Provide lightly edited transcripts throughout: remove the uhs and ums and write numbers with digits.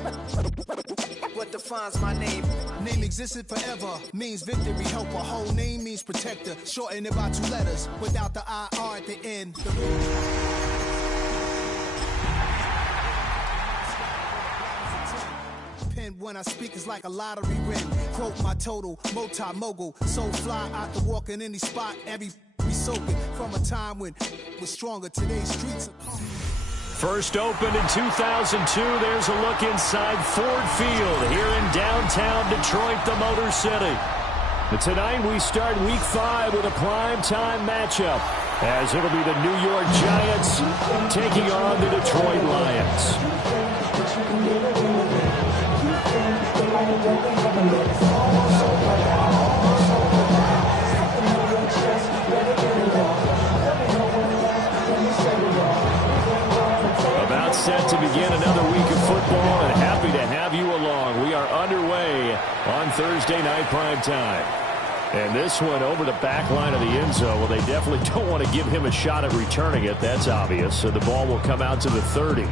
That's what defines my name. Name existed forever, means victory, helper. Whole name means protector. Shorten it by 2 letters, without the IR at the end. Pen when I speak is like a lottery win. Quote my total, multi-mogul. So fly out to walk in any spot, every be soaking. From a time when was stronger, today's streets are First opened in 2002, there's a look inside Ford Field here in downtown Detroit, the Motor City. But tonight we start Week 5 with a primetime matchup, as it'll be the New York Giants taking on the Detroit Lions. About set to begin another week of football, and happy to have you along. We are underway on Thursday night primetime. And this one over the back line of the end zone. Well, they definitely don't want to give him a shot at returning it. That's obvious. So the ball will come out to the 30.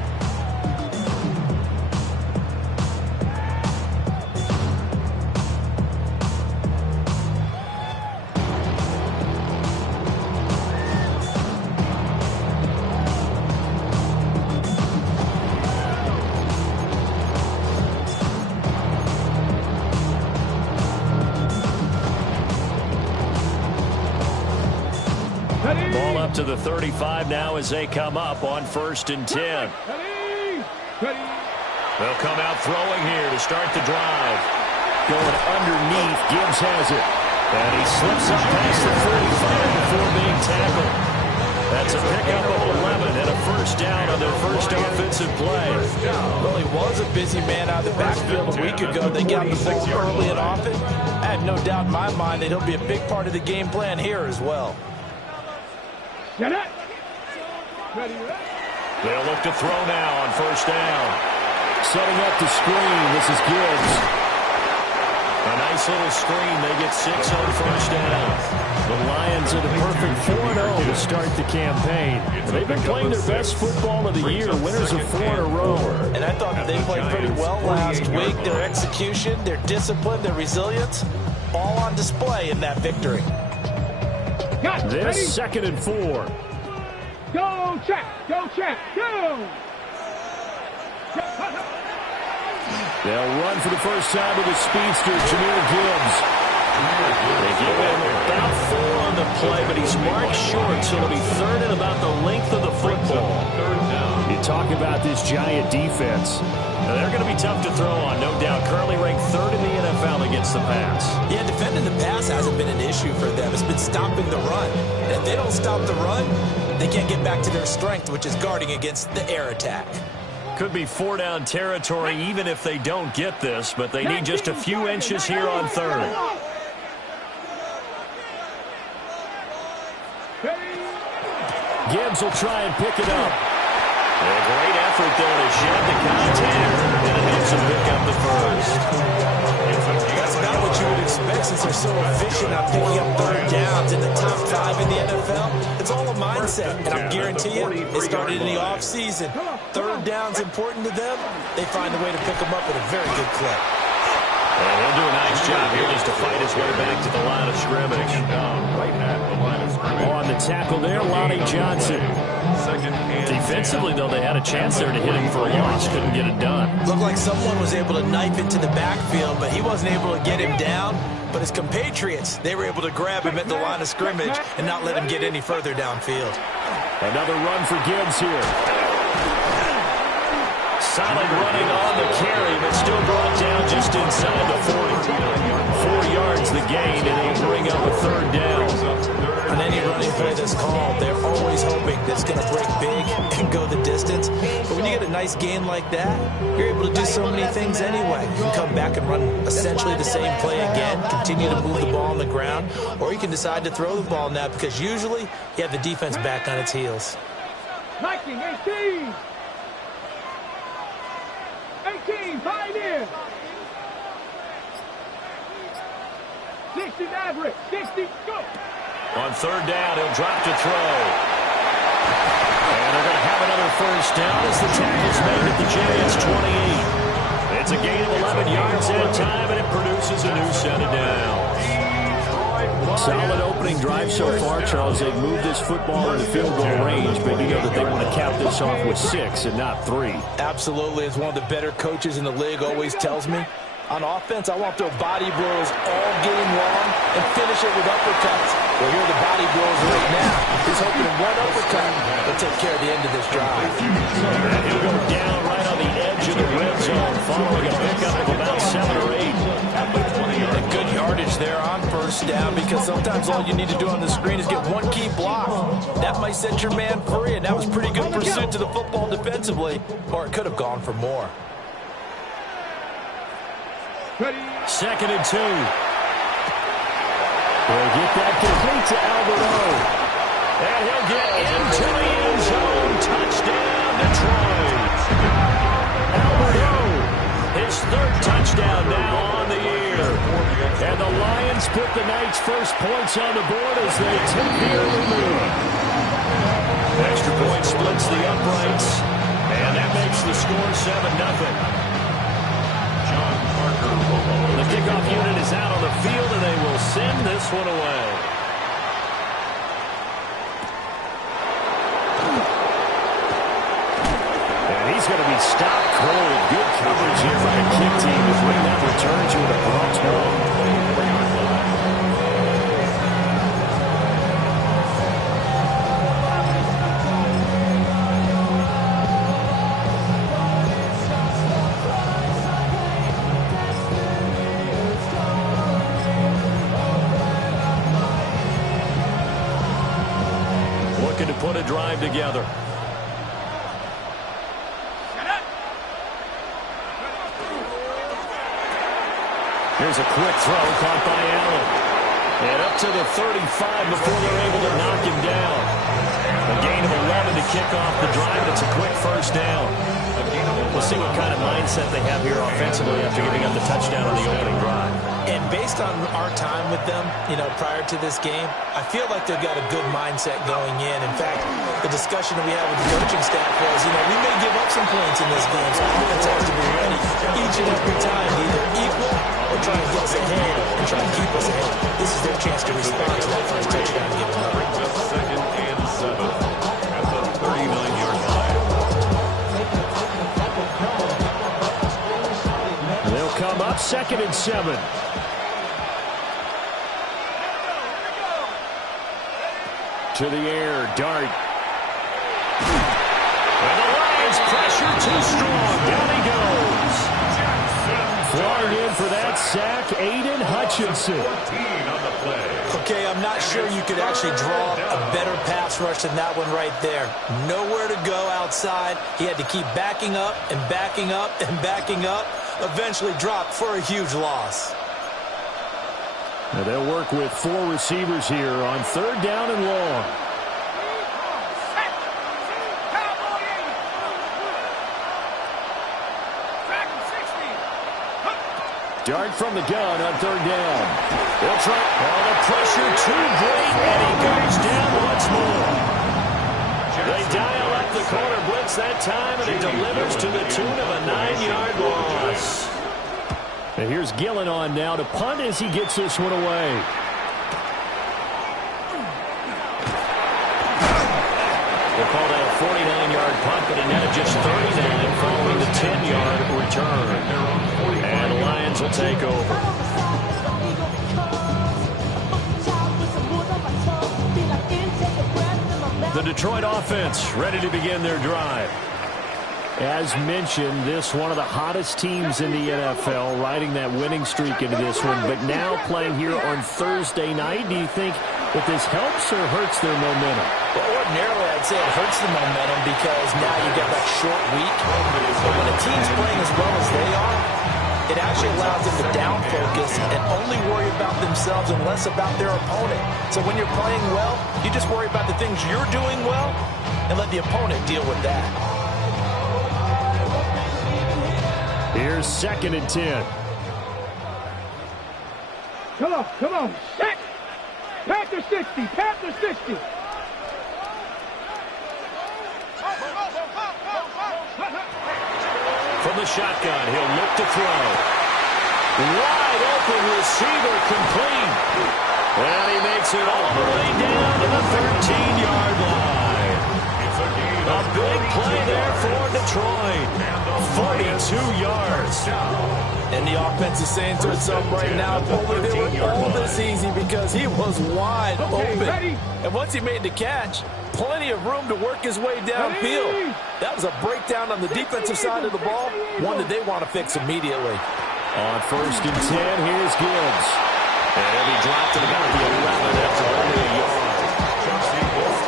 Ball up to the 35 now as they come up on 1st and 10. They'll come out throwing here to start the drive. Going underneath, Gibbs has it. And he slips up past the 45 before being tackled. That's a pickup of 11 and a first down on their first offensive play. Well, he was a busy man out of the backfield a week ago. They got the ball early and often. I have no doubt in my mind that he'll be a big part of the game plan here as well. They'll look to throw now on first down. Setting up the screen. This is Gibbs. A nice little screen. They get 6 on first down. The Lions are the perfect 4-0 to start the campaign. They've been playing their best football of the year. Winners of 4 in a row. And I thought that they played pretty well last week. Their execution, their discipline, their resilience, all on display in that victory. This 2nd and 4. Go check, go check, go! They'll run for the first time with the speedster, Jahmyr Gibbs. They give him about 4 on the play, but he's marked short, so it'll be 3rd and about the length of the football. You talk about this Giant defense. Now, they're going to be tough to throw on, no doubt. Currently ranked 3rd in the NFL against the pass. Yeah, defending the pass hasn't been an issue for them. It's been stopping the run. And if they don't stop the run, they can't get back to their strength, which is guarding against the air attack. Could be 4-down territory even if they don't get this, but they need just a few inches here on 3rd. Gibbs will try and pick it up. A great effort there to shed the contact, and it helps him pick up the first. That's not what you would expect since they're so efficient at picking up 3rd downs in the top 5 in the NFL. It's all a mindset, and I guarantee you, it started in the offseason. 3rd down's important to them. They find a way to pick them up at a very good clip. And he'll do a nice job here just to fight his way back to the line of scrimmage. On the tackle there, Lonnie Johnson. Defensively, though, they had a chance there to hit him for a loss. Couldn't get it done. Looked like someone was able to knife into the backfield, but he wasn't able to get him down. But his compatriots, they were able to grab him at the line of scrimmage and not let him get any further downfield. Another run for Gibbs here. Solid running on the carry, but still brought down just inside the 40. 4 yards the gain, and it'll bring up a 3rd down. On any running play that's called, they're always hoping that it's going to break big and go the distance. But when you get a nice gain like that, you're able to do so many things anyway. You can come back and run essentially the same play again, continue to move the ball on the ground, or you can decide to throw the ball now because usually you have the defense back on its heels. 18, Pioneer. 60 Maverick, 60, go. On 3rd down, he'll drop to throw. And they're going to have another first down as the tackle's made at the Giants' 28. out of downs. Solid opening drive so far, Charles. They've moved this football into field goal range, but you know that they want to cap this off with 6 and not 3. Absolutely. As one of the better coaches in the league always tells me, on offense, I want their body blows all game long and finish it with uppercuts. Well, here are the body blows right now. He's hoping in one uppercut will take care of the end of this drive. He'll go down right on the edge of the red zone, following a pickup of about 7 or 8. And good yardage there on first down, because sometimes all you need to do on the screen is get one key block. That might set your man free, and that was pretty good pursuit to the football defensively, or it could have gone for more. 2nd and 2. They'll get that complete to Alberto. And he'll get into the end zone. Touchdown, Detroit. Alberto, his 3rd touchdown now on the year. And the Lions put the night's first points on the board as they take the early lead. Extra point splits the uprights. And that makes the score 7-0. The kickoff unit is out on the field, and they will send this one away. And he's going to be stopped cold. Good coverage here by the kick team to bring that return to the Bronx ball. To put a drive together. Here's a quick throw caught by Allen. And up to the 35 before they're able to knock him down. A gain of 11 to kick off the drive. It's a quick first down. We'll see what kind of mindset they have here offensively after giving up the touchdown on the opening drive. And based on our time with them, prior to this game, I feel like they've got a good mindset going in. In fact, the discussion that we had with the coaching staff was, we may give up some points in this game, so our defense has to be ready each and every time to either equal or try to get us ahead and try to keep us ahead. This is their chance to respond to that first touchdown and give it up. 2nd and 7 at the 39-yard line. They'll come up 2nd and 7. To the air, Dart. And the Lions pressure too strong. Down he goes. Flying in for that sack, Aiden Hutchinson. Okay, I'm not sure you could actually draw a better pass rush than that one right there. Nowhere to go outside. He had to keep backing up and backing up and backing up. Eventually dropped for a huge loss. Now they'll work with 4 receivers here on 3rd down and long. Dart from the gun on 3rd down. They'll try. Oh, the pressure too great, and he goes down once more. They dial up the corner blitz that time, and it delivers to the tune of a 9-yard loss. And here's Gillen on now to punt as he gets this one away. They'll call that a 49-yard punt, but a net of just 39 following the 10-yard return. And the Lions will take over. The Detroit offense ready to begin their drive. As mentioned, this one of the hottest teams in the NFL, riding that winning streak into this one, but now playing here on Thursday night. Do you think that this helps or hurts their momentum? Well, ordinarily, I'd say it hurts the momentum because now you got that short week. But when a team's playing as well as they are, it actually allows them to down focus and only worry about themselves and less about their opponent. So when you're playing well, you just worry about the things you're doing well and let the opponent deal with that. Here's 2nd and 10. Come on. Set. Panther 60. Panther 60. From the shotgun, he'll look to throw. Wide open receiver complete. And he makes it all the way down to the 13-yard line. A big play there for Detroit. 42 yards. And the offense is saying to itself right now, only they were all this easy because he was wide open. And once he made the catch, plenty of room to work his way downfield. That was a breakdown on the defensive side of the ball, one that they want to fix immediately. On 1st and 10, here's Gibbs. And he'll be dropped at about the 11 after only a yard.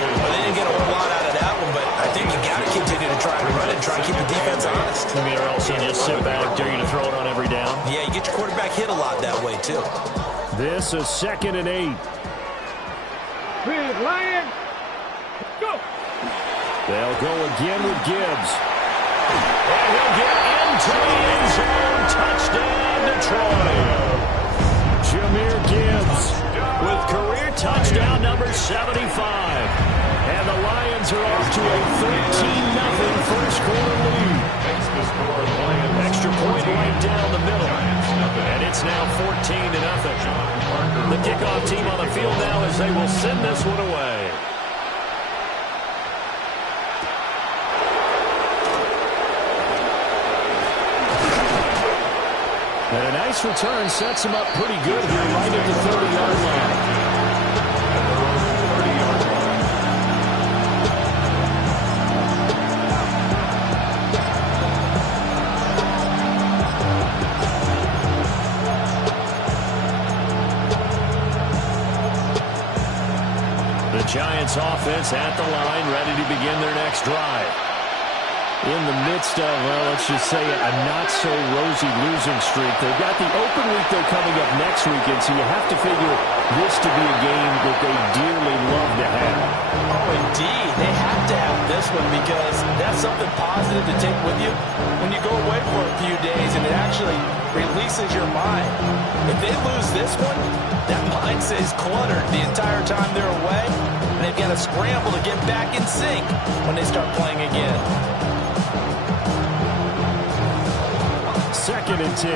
Well, they didn't get a whole lot out of that one, but I think you got to continue to try and run it and try and keep the defense honest. I mean, or else you just sit back, dare you to throw it on every down. Yeah, you get your quarterback hit a lot that way, too. This is 2nd and 8. Big Lion. Go. They'll go again with Gibbs. And he'll get into the end zone. Touchdown, Detroit. Jahmyr Gibbs with career touchdown number 75. And the Lions are off to a 13-0 first quarter lead. Extra point right down the middle. And it's now 14-0. The kickoff team on the field now as they will send this one away. And a nice return sets him up pretty good here right at the 30-yard line. The Giants offense at the line, ready to begin their next drive. In the midst of, well, let's just say a not-so-rosy losing streak. They've got the open week, though, coming up next weekend, so you have to figure this to be a game that they dearly love to have. Oh, indeed. They have to have this one because that's something positive to take with you when you go away for a few days, and it actually releases your mind. If they lose this one, that mind stays cluttered the entire time they're away, and they've got to scramble to get back in sync when they start playing again. 2nd and 10.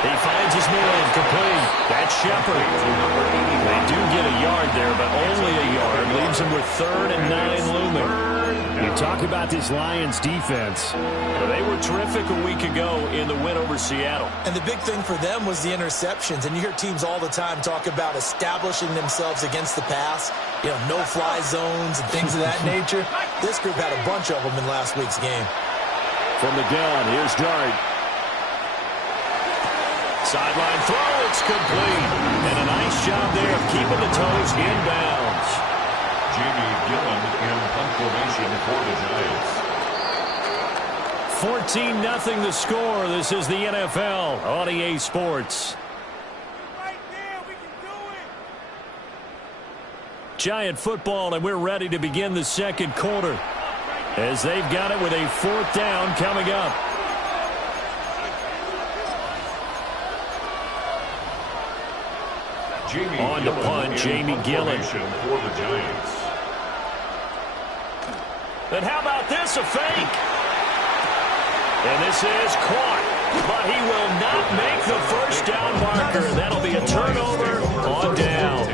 He finds his man complete. That's Shepard. They do get a yard there, but only a yard. Leaves him with 3rd and 9 looming. You talk about this Lions defense. They were terrific a week ago in the win over Seattle. And the big thing for them was the interceptions. And you hear teams all the time talk about establishing themselves against the pass. You know, no-fly zones and things of that nature. This group had a bunch of them in last week's game. From the gun, here's Dart. Sideline throw, it's complete. And a nice job there of keeping the toes inbounds. Jamie Gillen in punt formation for the Giants. 14-0 the score. This is the NFL on EA Sports. Right there, we can do it. Giant football, and we're ready to begin the second quarter as they've got it with a 4th down coming up. On the punt, Jamie Gillen. For the Giants. And how about this, a fake? And this is caught, but he will not make the first down marker. That'll be a turnover on downs.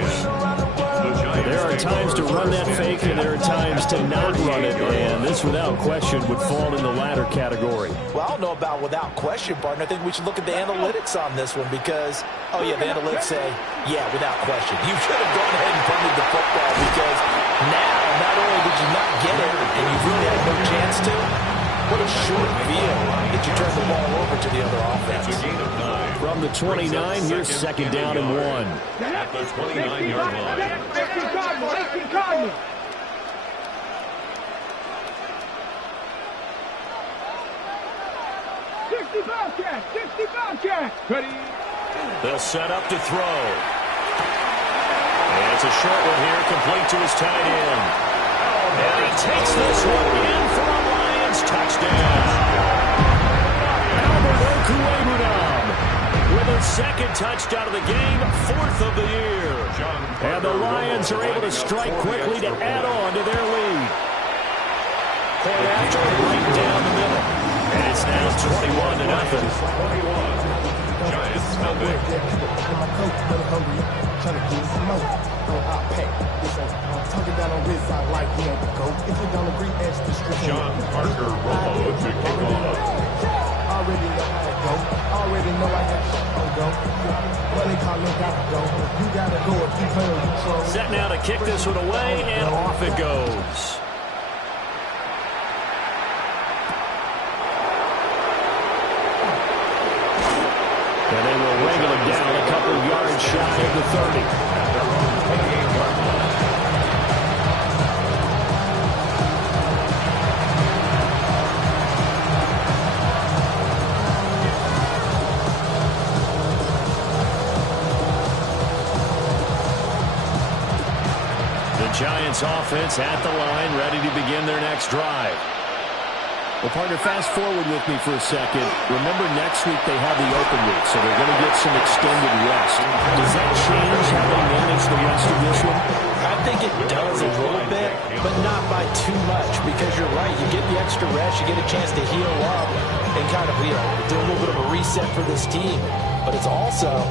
There are times to run that fake, and there are times to not run it, and this, without question, would fall in the latter category. Well, I don't know about without question, partner. I think we should look at the analytics on this one because, oh, yeah, the analytics say, yeah, without question. You should have gone ahead and punted the football because now, not only did you not get it, and you really had no chance to, what a short field that you turn the ball over to the other offense. From the 29, here's 2nd down and 1. At the 29-yard line. 18 Cardinals. 60 Bobcats. 60 Bobcats. Ready. They'll set up to throw. And it's a short one here, complete to his tight end. And he takes this one in for a Lions touchdown. Albert Okwuegbunam with a 2nd touchdown of the game, 4th of the year. And the Lions are able to strike quickly to add on to their lead. point after, right down the middle. And it's now 21-0. Giants up it. John Parker Romo to kick off. Already know how to go. Already know I got shit on go. Money calling, gotta go. You gotta go if you play or you troll. Set now to kick this one away, and off it goes. And they will wrangle him down a couple of yards shy of the 30. Giants offense at the line, ready to begin their next drive. Well, partner, fast forward with me for a second. Remember, next week they have the open week, so they're going to get some extended rest. Does that change how they manage the rest of this one? I think it does a little bit, but not by too much, because you're right. You get the extra rest, you get a chance to heal up and kind of, do a little bit of a reset for this team. But it's also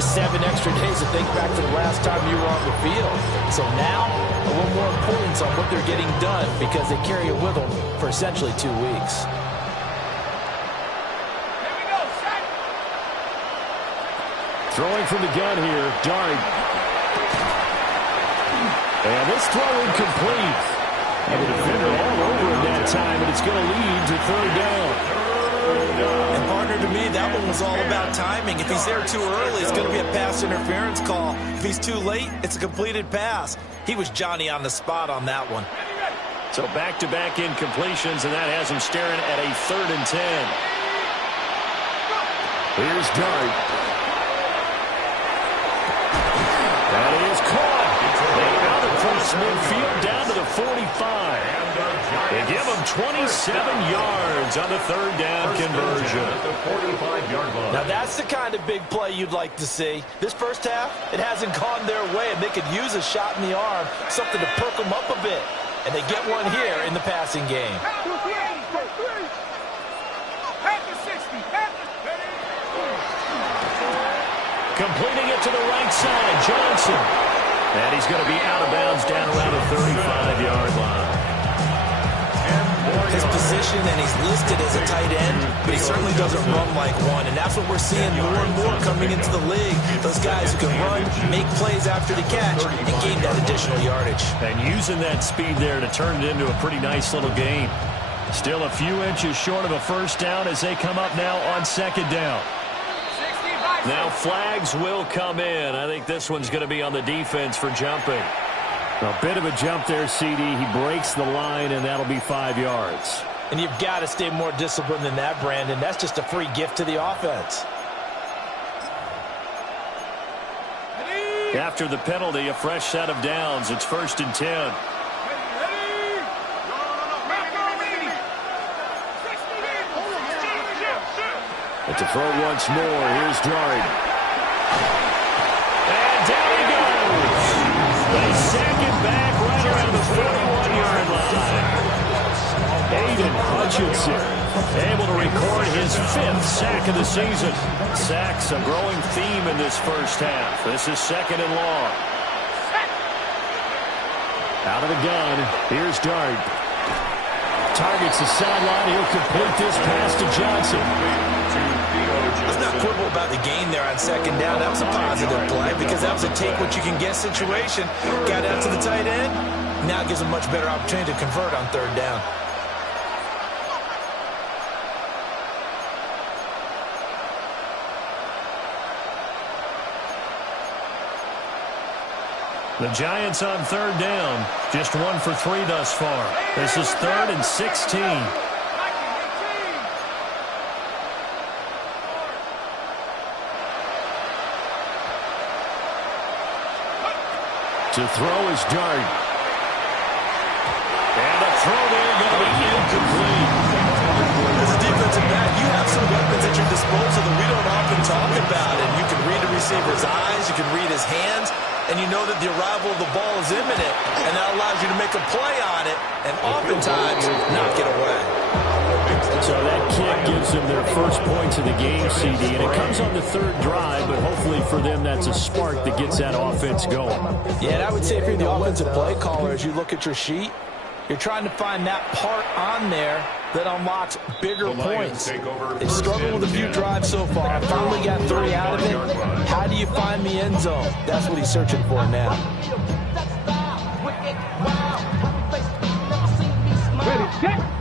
7 extra days to think back to the last time you were on the field. So now, a little more importance on what they're getting done because they carry it with them for essentially 2 weeks. Throwing from the gun here, Dart. And this throw incomplete. And the defender all over him that time, and it's going to lead to third down. And partner, to me, that one was all about timing. If he's there too early, it's going to be a pass interference call. If he's too late, it's a completed pass. He was Johnny on the spot on that one. So back-to-back incompletions, and that has him staring at a 3rd and 10. Here's Dart. That is caught. Out across midfield down to the 45. They give him 27 yards on the 3rd down conversion. Now that's the kind of big play you'd like to see. This first half, it hasn't gone their way, and they could use a shot in the arm, something to perk them up a bit. And they get one here in the passing game. Completing it to the right side, Johnson. And he's going to be out of bounds down around the 35-yard line. His position, and he's listed as a tight end, but he certainly doesn't run like one, and that's what we're seeing more and more coming into the league. Those guys who can run, make plays after the catch, and gain that additional yardage. And using that speed there to turn it into a pretty nice little game. Still a few inches short of a first down as they come up now on 2nd down. Now flags will come in. I think this one's going to be on the defense for jumping. A bit of a jump there, CD. He breaks the line, and that'll be 5 yards. And you've got to stay more disciplined than that, Brandon. That's just a free gift to the offense. After the penalty, a fresh set of downs. It's 1st and 10. But to throw once more, here's Dart. And down he goes. They sack him back right around the 41-yard line. Aiden Hutchinson able to record his 5th sack of the season. Sacks a growing theme in this first half. This is 2nd and long. Out of the gun, here's Dart. Targets the sideline. He'll complete this pass to Johnson. Let's not quibble about the gain there on 2nd down. That was a positive play because that was a take-what-you-can-get situation. Got out to the tight end. Now it gives him a much better opportunity to convert on 3rd down. The Giants on 3rd down. Just 1 for 3 thus far. This is 3rd and 16. To throw is Dart. And the throw there going to be incomplete. As a defensive Matt, you have some weapons at your disposal that we don't often talk about. And you can read the receiver's eyes, you can read his hands, and you know that the arrival of the ball is imminent. And that allows you to make a play on it and oftentimes knock it away. So that kick gives them their first points of the game, CD, and it comes on the third drive, but hopefully for them that's a spark that gets that offense going. Yeah, and I would say if you're the offensive play caller, as you look at your sheet, you're trying to find that part on there that unlocks bigger points. They've struggled with a few drives so far. Finally got 3 out of it. How do you find the end zone? That's what he's searching for now.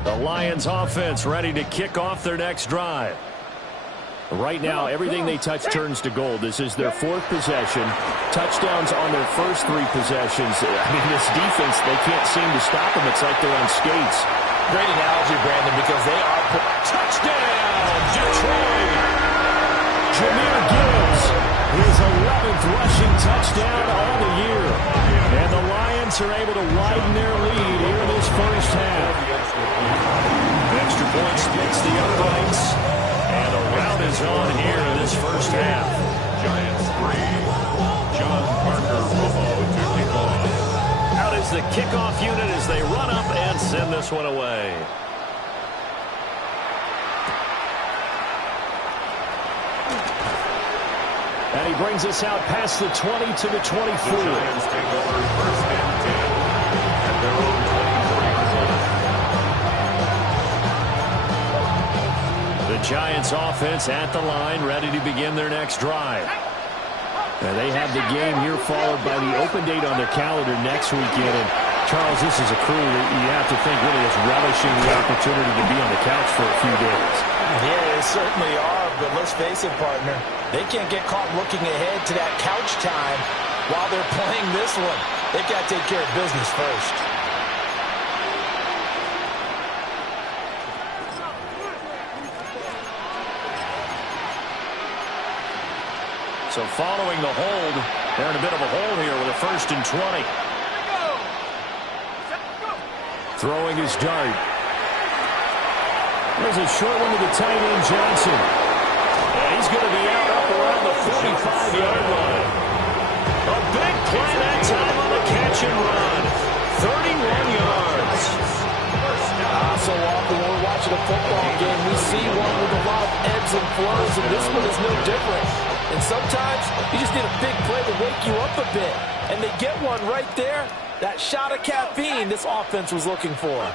The Lions offense ready to kick off their next drive. Right now, everything they touch turns to gold. This is their 4th possession. Touchdowns on their first 3 possessions. I mean, this defense, they can't seem to stop them. It's like they're on skates. Great analogy, Brandon, because they are... Touchdown, Detroit! Jahmyr Gibbs, his 11th rushing touchdown on the year. And the Lions are able to widen their lead here in this first half. Extra point splits the uprights. And a rout is on here in this first half. Giants 3, John Parker Romo to kick off. Out is the kickoff unit as they run up and send this one away. And he brings us out past the 20 to the 24. The Giants take over first and 10 at their own 24. The Giants offense at the line, ready to begin their next drive. And they have the game here followed by the open date on their calendar next weekend. And Charles, this is a crew that you have to think really is relishing the opportunity to be on the couch for a few days. Yeah, they certainly are, but let's face it, partner. They can't get caught looking ahead to that couch time while they're playing this one. They've got to take care of business first. So following the hold, they're in a bit of a hole here with a 1st and 20. Throwing his dart. There's a short one to the tight end, Johnson. And he's going to be out up around the 45-yard line. A big play that time on the catch and run. 31 yards. So often when we're watching a football game, we see one with a lot of ebbs and flows, and this one is no different. And sometimes you just need a big play to wake you up a bit. And they get one right there. That shot of caffeine this offense was looking for. On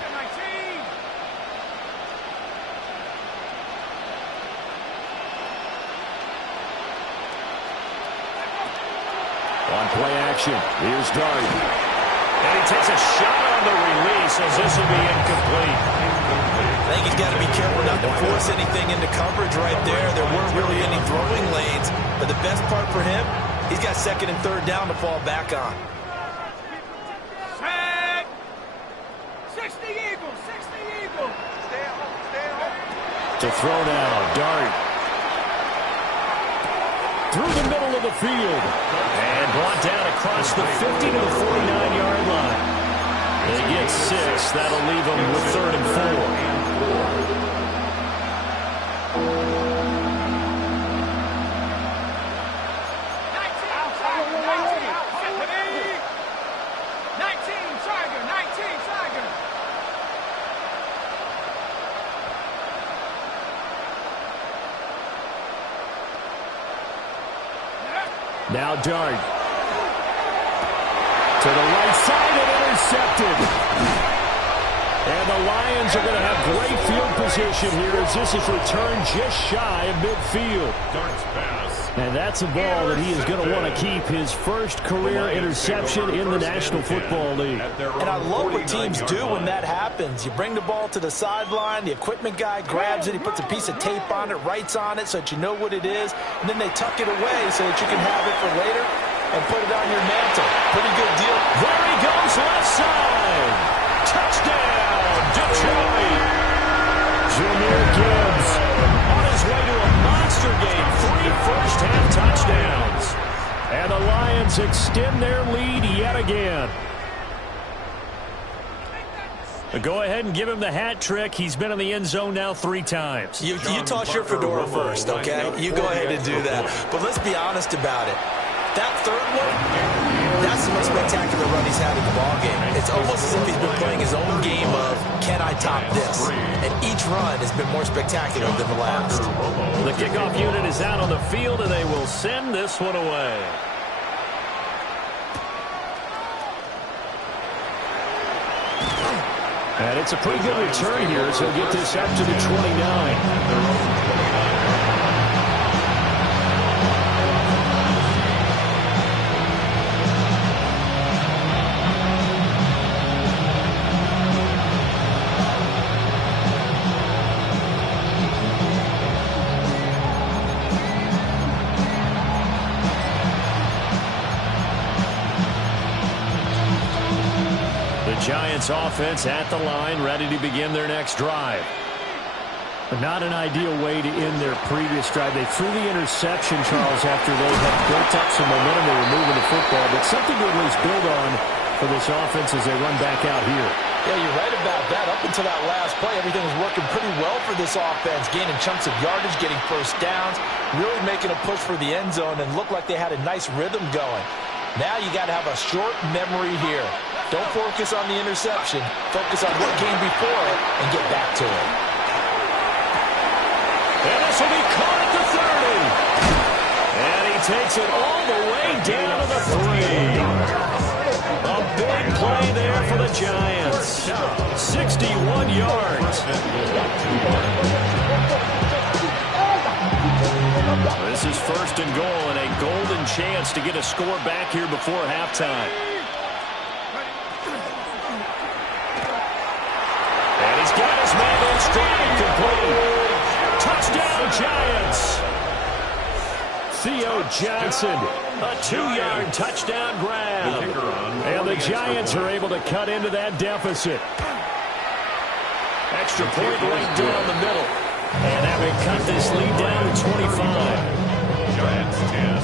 play action, here's Dart. And he takes a shot on the release as this will be incomplete. I think he's got to be careful not to force anything into coverage right there. There weren't really any throwing lanes. But the best part for him, he's got 2nd and 3rd down to fall back on. 60 Eagles, 60 Eagles. Stay home. To throw now, Dart. Through the middle of the field. And brought down across the 50 to the 49-yard line. They get 6. That'll leave them with 3rd and 4. Now Dart. To the right side and intercepted. And the Lions are going to have great field position here as this is returned just shy of midfield. Dart's pass. And that's a ball that he is going to want to keep, his first career interception in the National Football League. And I love what teams do when that happens. You bring the ball to the sideline, the equipment guy grabs it, he puts a piece of tape on it, writes on it so that you know what it is, and then they tuck it away so that you can have it for later and put it on your mantle. Pretty good deal. There he goes, left side. Touchdown, Detroit. Jahmyr Gibbs on his way to a monster game. 3 first-half touchdowns. And the Lions extend their lead yet again. Go ahead and give him the hat trick. He's been in the end zone now 3 times. You toss your fedora first, okay? You go ahead and do that. But let's be honest about it. That third one, that's the most spectacular run he's had in the ballgame. It's almost as if he's been playing his own game of, can I top this? And each run has been more spectacular than the last. The kickoff unit is out on the field, and they will send this one away. And it's a pretty good return here as he'll get this up to the 29. Giants offense at the line, ready to begin their next drive. But not an ideal way to end their previous drive. They threw the interception, Charles, after they had built up some momentum. They were moving the football, but something to at least build on for this offense as they run back out here. Yeah, you're right about that. Up until that last play, everything was working pretty well for this offense, gaining chunks of yardage, getting first downs, really making a push for the end zone, and looked like they had a nice rhythm going. Now you got to have a short memory here. Don't focus on the interception. Focus on what came before it and get back to it. And this will be caught at the 30. And he takes it all the way down to the 3. A big play there for the Giants. 61 yards. This is first and goal and a golden chance to get a score back here before halftime. And he's got his man in stride, complete. Touchdown, Giants. Theo Johnson, a 2-yard touchdown grab. And the Giants are able to cut into that deficit. Extra point right down the middle. And that will cut this lead down to 25. Giants 10.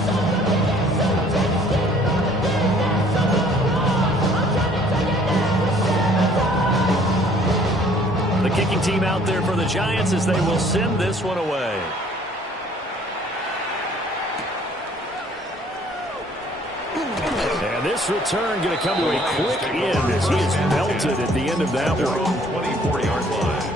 The kicking team out there for the Giants as they will send this one away. And this return going to come to a quick end as he is belted at the end of that one. 24-yard line.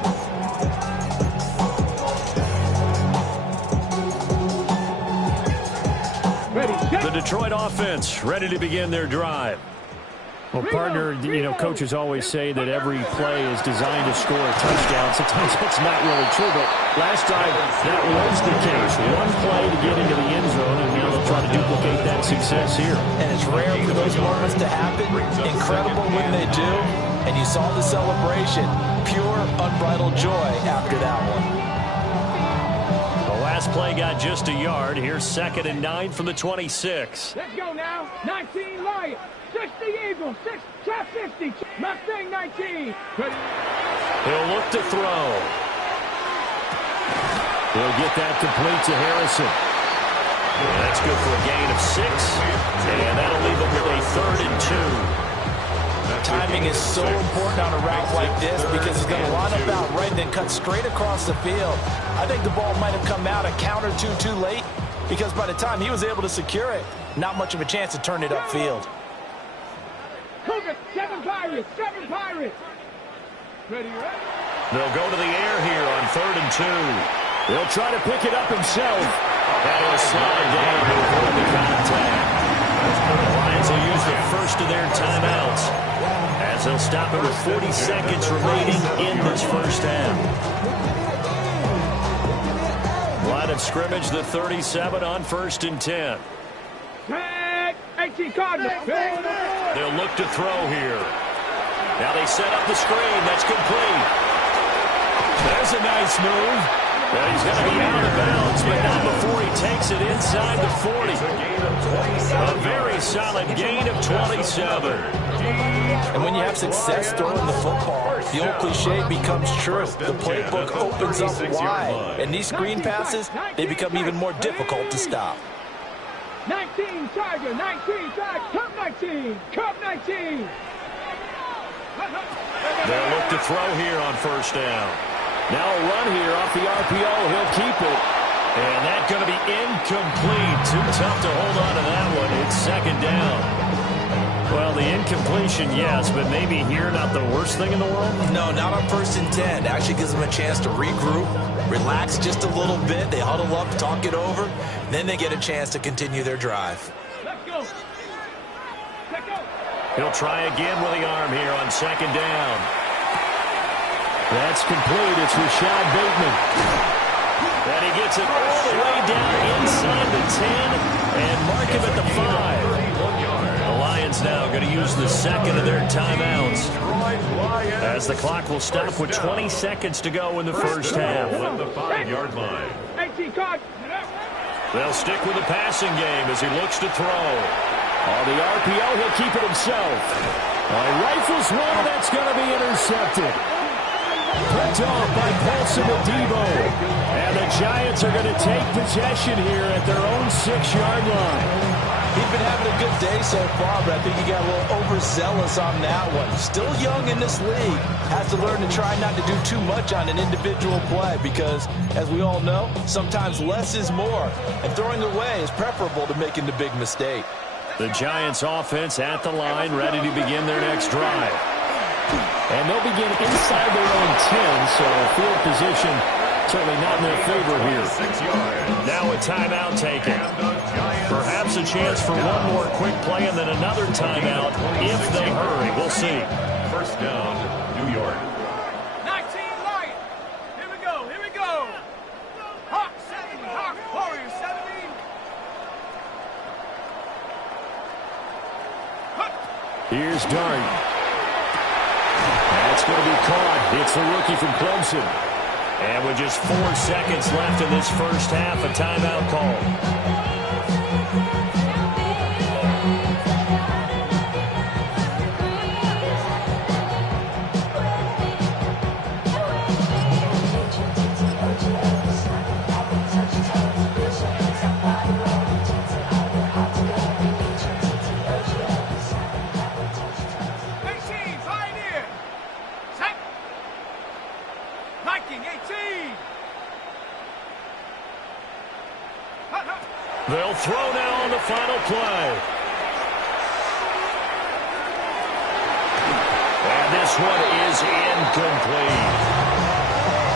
The Detroit offense ready to begin their drive. Well, partner, you know, coaches always say that every play is designed to score a touchdown. Sometimes that's not really true, but last drive, that was the case. One play to get into the end zone, and now they'll try to duplicate that success here. And it's rare for those moments to happen. Incredible when they do. And you saw the celebration. Pure, unbridled joy after that one. The last play got just a yard. Here's 2nd and 9 from the 26. Let's go now. 19 Lions. 60 Eagles. 6 Trap 50. Mustang 19. He'll look to throw. He'll get that complete to Harrison. And that's good for a gain of 6. And that'll leave him with a 3rd and 2. Timing is so important on a route like this because he's going to line up out right and then cut straight across the field. I think the ball might have come out a count or two too late because by the time he was able to secure it, not much of a chance to turn it upfield. 7 Pirates. 7 Pirates. Ready, ready. They'll go to the air here on 3rd and 2. He'll try to pick it up himself. That'll slide down to avoid the contact. The Lions will use the first of their timeouts as they'll stop it with 40 seconds remaining in this first half. Line of scrimmage, the 37 on 1st and 10. Tag. 18 Cardinals. They'll look to throw here. Now they set up the screen. That's complete. There's a nice move. Well, he's going to be out of bounds, but not before he takes it inside the 40. A very solid gain of 27. And when you have success throwing the football, the old cliche becomes true. The playbook opens up wide. And these screen passes, they become even more difficult to stop. 19 Tiger. 19 Tiger. Cup 19. Cup 19. They'll look to throw here on first down. Now a run here off the RPO. He'll keep it. And that's going to be incomplete. Too tough to hold on to that one. It's second down. Well, the incompletion, yes, but maybe here not the worst thing in the world? No, not on 1st and 10. Actually gives them a chance to regroup, relax just a little bit. They huddle up, talk it over. Then they get a chance to continue their drive. Let's go. Let's go. He'll try again with the arm here on second down. That's complete. It's Rashad Bateman. And he gets it all the way down inside the 10 and mark him at the 5. The Lions now going to use the second of their timeouts as the clock will stop with 20 seconds to go in the first half. At the 5-yard line. 18 card. They'll stick with the passing game as he looks to throw. On the RPO, he'll keep it himself. Rifles one, that's going to be intercepted. Picked off by Paulson Adebo. And the Giants are going to take possession here at their own 6-yard line. He's been having a good day so far, but I think he got a little overzealous on that one. Still young in this league. Has to learn to try not to do too much on an individual play because, as we all know, sometimes less is more. And throwing away is preferable to making the big mistake. The Giants offense at the line, ready to begin their next drive. And they'll begin inside their own 10, so field position certainly not in their favor here. 6 yards. Now a timeout taken. Perhaps a chance for one more quick play and then another timeout if they hurry. We'll see. First down, New York. 19 Lions. Here we go. Here we go. Hawk 70. Hawk Warriors 70. Here's Dart. That's going to be caught. It's the rookie from Clemson. And with just 4 seconds left in this first half, a timeout call. They'll throw now on the final play. And this one is incomplete.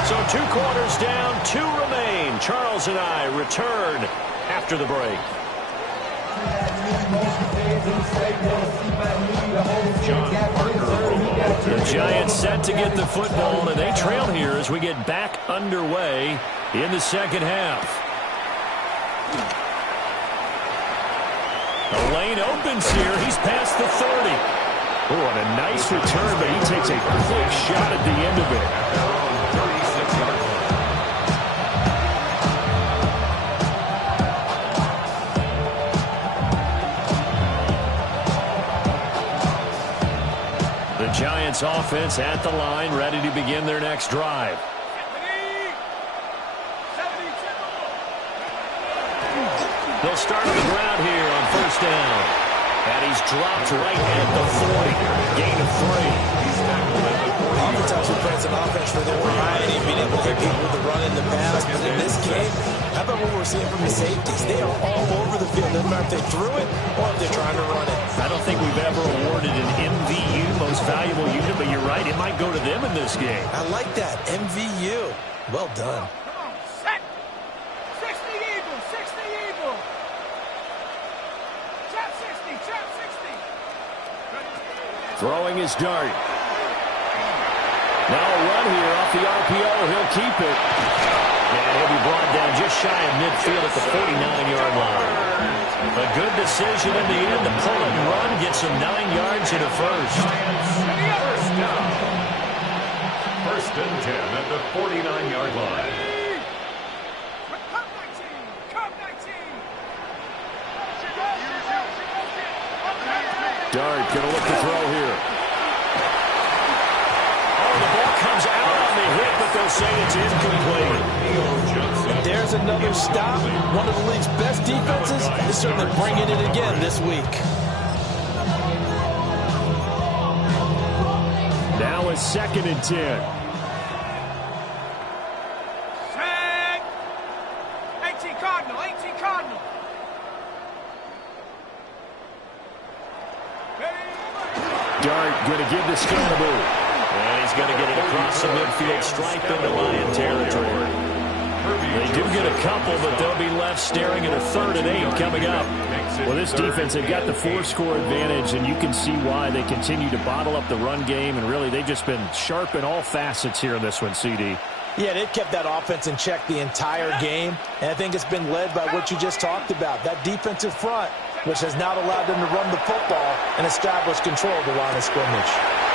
So 2 quarters down, 2 remain. Charles and I return after the break. John Parker. The Giants set to get the football, and they trail here as we get back underway in the second half. The lane opens here. He's past the 30. Oh, and a nice return, but he takes a quick shot at the end of it. At their own 36-yard line. The Giants offense at the line, ready to begin their next drive. They'll start on the ground here on first down. And he's dropped right at the 40. Gain of 3. Oftentimes we praise an offense for their variety, being able to hit people with the run in the pass. But in this game, how about what we're seeing from the safeties? They are all over the field. Doesn't matter if they threw it or if they're trying to run it. I don't think we've ever awarded an MVU, most valuable unit, but you're right, it might go to them in this game. I like that. MVU. Well done. Throwing his dart. Now a run here off the RPO. He'll keep it. And he'll be brought down just shy of midfield at the 49-yard line. A good decision in the end to pull and run, get some 9 yards in a first. First down. First and 10 at the 49-yard line. Dart going to look to throw here. Oh, the ball comes out on the hit, but they'll say it's incomplete. There's another stop. One of the league's best defenses is certainly bringing it again this week. Now a 2nd and 10. Set. 18 Cardinal, 18 Cardinal. Dart going to give to Scannaboo. And he's going to get it across the midfield stripe into Lion territory. They do get a couple, but they'll be left staring at a 3rd and 8 coming up. Well, this defense, they've got the 4-score advantage, and you can see why they continue to bottle up the run game, and really they've just been sharp in all facets here in this one, CD. Yeah, they've kept that offense in check the entire game, and I think it's been led by what you just talked about, that defensive front, which has not allowed them to run the football and establish control of the line of scrimmage.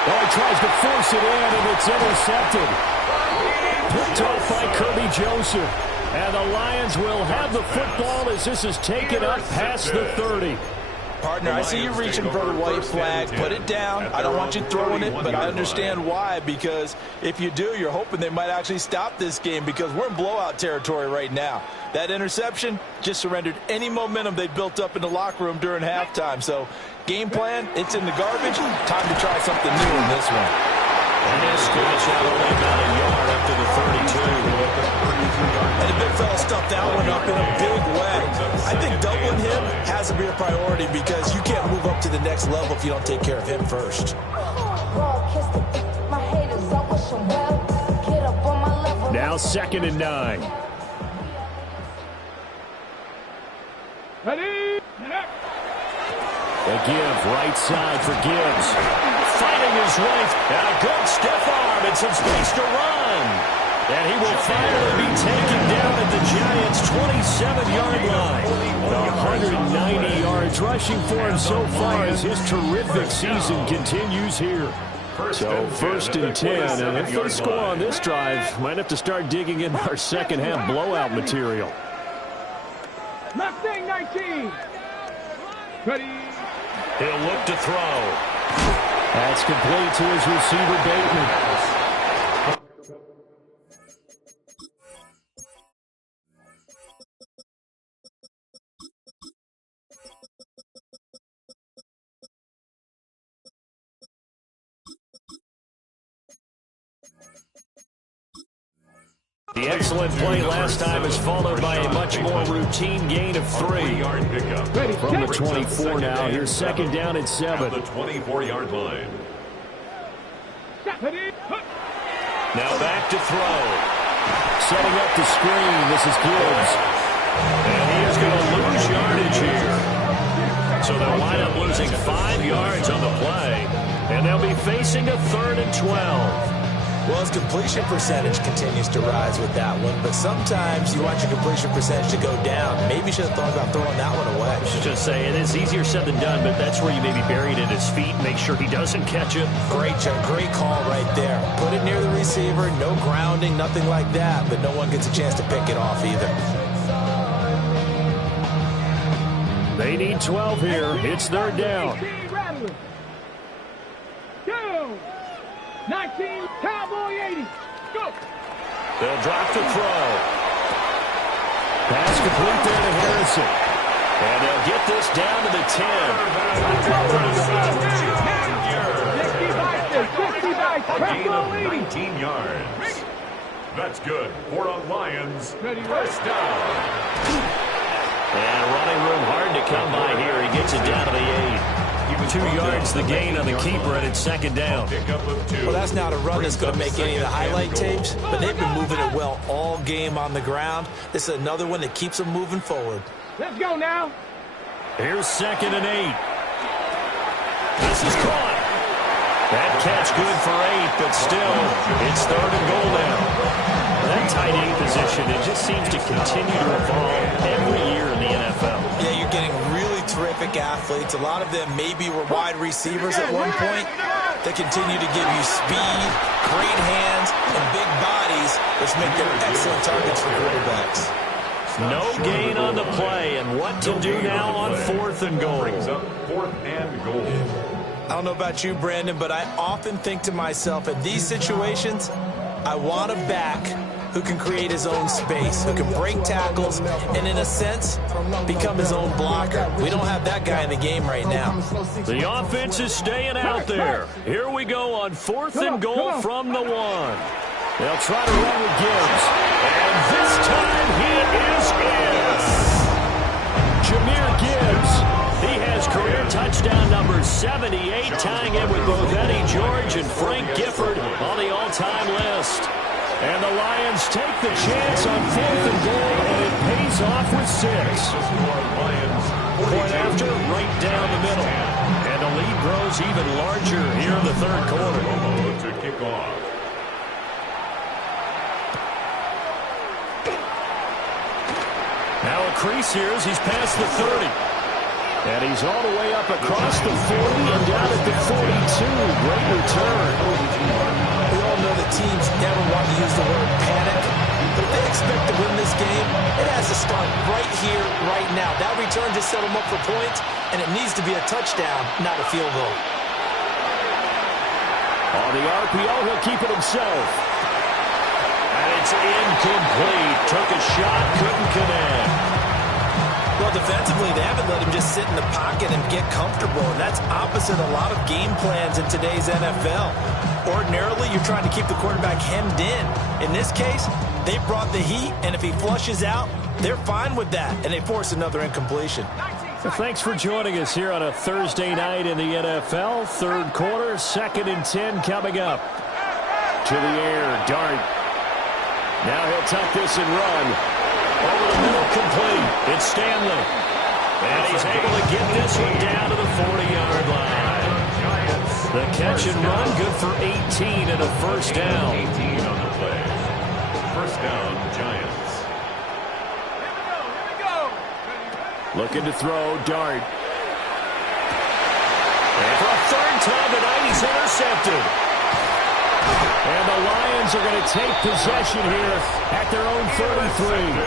Oh, he tries to force it in, and it's intercepted. Picked off by Kirby Joseph. And the Lions will have the football as this is taken up past the 30. Partner, I see you reaching for the white flag. Put it down. I don't want you throwing it, but I understand why. Because if you do, you're hoping they might actually stop this game because we're in blowout territory right now. That interception just surrendered any momentum they built up in the locker room during halftime. So, game plan, it's in the garbage. Time to try something new in this one. And he'll squash out only about a yard up to the 32. And the big fella stuffed that one up in a big way. I think doubling him has to be a priority because you can't move up to the next level if you don't take care of him first. Now 2nd and 9. Ready? They give right side for Gibbs. Fighting his way. And a good stiff arm and some space to run. And he will finally be taken down at the Giants' 27-yard line. 190 yards rushing for him so far as his terrific season continues here. So 1st and 10, and if they score on this drive, might have to start digging in our second half blowout material. Left thing, 19. Ready? He'll look to throw. That's complete to his receiver, Bateman. The excellent play last time is followed by a much more routine gain of 3. From the 24 now, here's 2nd down and 7. The 24-yard line. Now back to throw. Setting up the screen, this is Gibbs. And he is going to lose yardage here. So they'll wind up losing 5 yards on the play. And they'll be facing a 3rd and 12. Well, his completion percentage continues to rise with that one, but sometimes you want your completion percentage to go down. Maybe you should have thought about throwing that one away. I should just say, it is easier said than done, but that's where you maybe bury it at his feet and make sure he doesn't catch it. Great call right there. Put it near the receiver, no grounding, nothing like that, but no one gets a chance to pick it off either. They need 12 here. It's 3rd down. 19, Cowboy 80. Go. They'll drop to throw. Pass complete there to Harrison. And they'll get this down to the 10. A gain of 19 yards. That's good. For a Lions. First down. And running room hard to come by here. He gets it down to the 8. 2 yards the gain on the keeper, and it's 2nd down. Well, that's not a run that's going to make any of the highlight tapes, but they've been moving it well all game on the ground. This is another one that keeps them moving forward. Let's go now. Here's 2nd and 8. This is caught. That catch good for 8, but still, it's 3rd and goal now. That tight end position, it just seems to continue to evolve every year in the NFL. Yeah, you're getting really terrific athletes. A lot of them maybe were wide receivers at one point. They continue to give you speed, great hands, and big bodies, which make them excellent targets for quarterbacks. No gain on the play, and what to do now on 4th and goal. Brings up 4th and goal. I don't know about you, Brandon, but I often think to myself, in these situations, I want a back who can create his own space, who can break tackles, and in a sense, become his own blocker. We don't have that guy in the game right now. The offense is staying out there. Here we go on 4th and goal from the 1. They'll try to run with Gibbs. And this time he is in. Jahmyr Gibbs. He has career touchdown number 78, tying it with both Eddie George and Frank Gifford on the all-time list. And the Lions take the chance on 4th and goal, and it pays off with 6. Point after, right down the middle. And the lead grows even larger here in the 3rd quarter. To kick off. Now a crease here as he's past the 30. And he's all the way up across the 40 and down at the 42. Great return. We all know that teams never want to use the word panic, but if they expect to win this game, it has to start right here, right now. That return just set them up for points, and it needs to be a touchdown, not a field goal. On the RPO, he'll keep it himself. And it's incomplete. Took a shot, couldn't connect. Well, defensively, they haven't let him just sit in the pocket and get comfortable, and that's opposite a lot of game plans in today's NFL. Ordinarily, you're trying to keep the quarterback hemmed in. In this case, they brought the heat, and if he flushes out, they're fine with that, and they force another incompletion. So thanks for joining us here on a Thursday night in the NFL. 3rd quarter, 2nd and 10 coming up. To the air, Dart. Now he'll tuck this and run. Over the middle, complete. It's Stanley. And he's able to get this one down to the 40-yard line. The catch and run, good for 18 and a first down. 18 on the play. First down, Giants. Here we go. Looking to throw, Dart. And for a 3rd time tonight, he's intercepted. And the Lions are going to take possession here at their own 33.